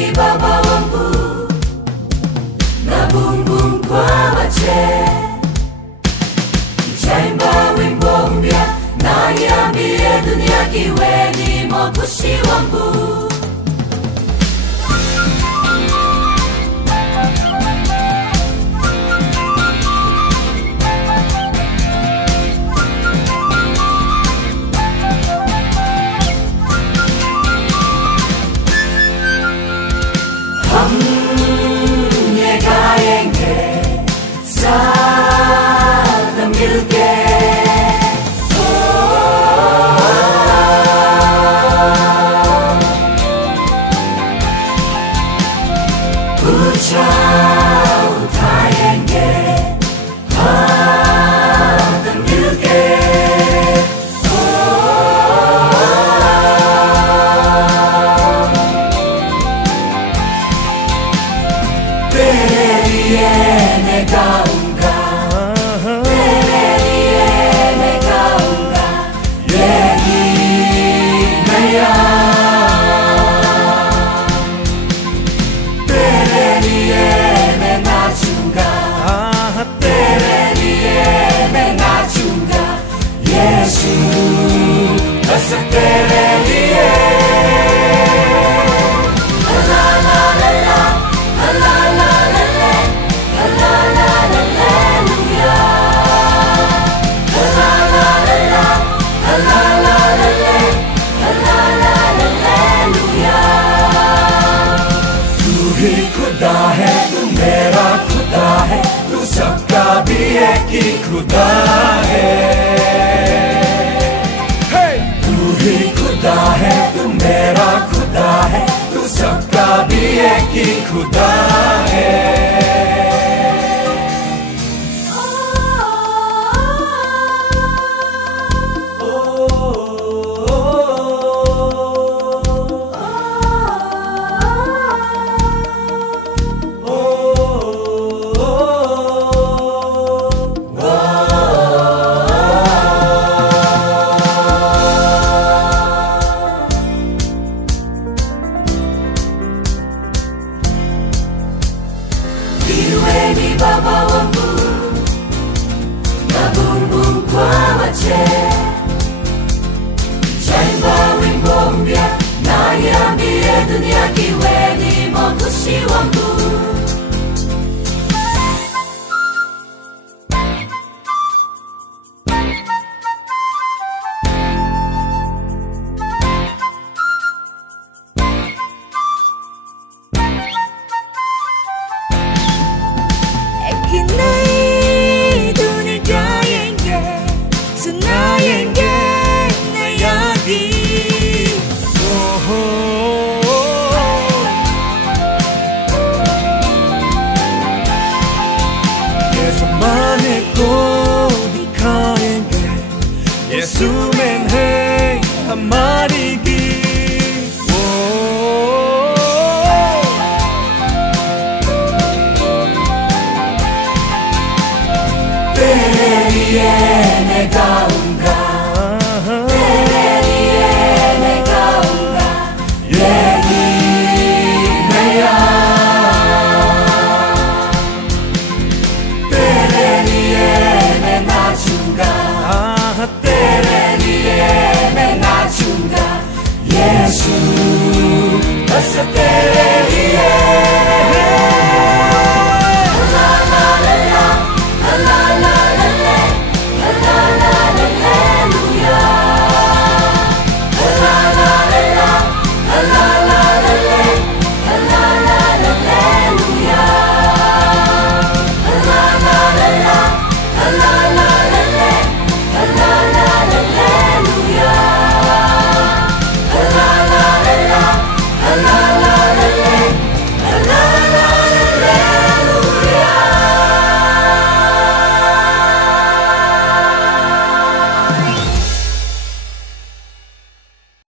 mi baba wangu na bumbum kwa mache, nitaimba wimbo mpya na iambie dunia kiwe ni mwokozi wangu. हम ये गाएंगे साथ मिलके, ऊंचा उठाएंगे हाथ मिलके, तेरे लिए मैं गाऊंगा, तेरे लिए मैं गाऊंगा ये गीत नया, तेरे लिए मैं नाचूंगा, तेरे लिए मैं नाचूंगा यीशु, बस तेरे लिए। खुदा है तू मेरा खुदा है, तू सबका भी एक ही खुदा है। तू ही खुदा है तू मेरा खुदा है, तू सबका भी एक ही खुदा है। Iwe mi baba wangu na bumbum kwa mache, nitaimba wimbo mpya na iambie dunia kiwe ni mwokozi wangu. सुनाएंगे नया गीत, ये ज़माने को दिखाएंगे यीशु में है हमारी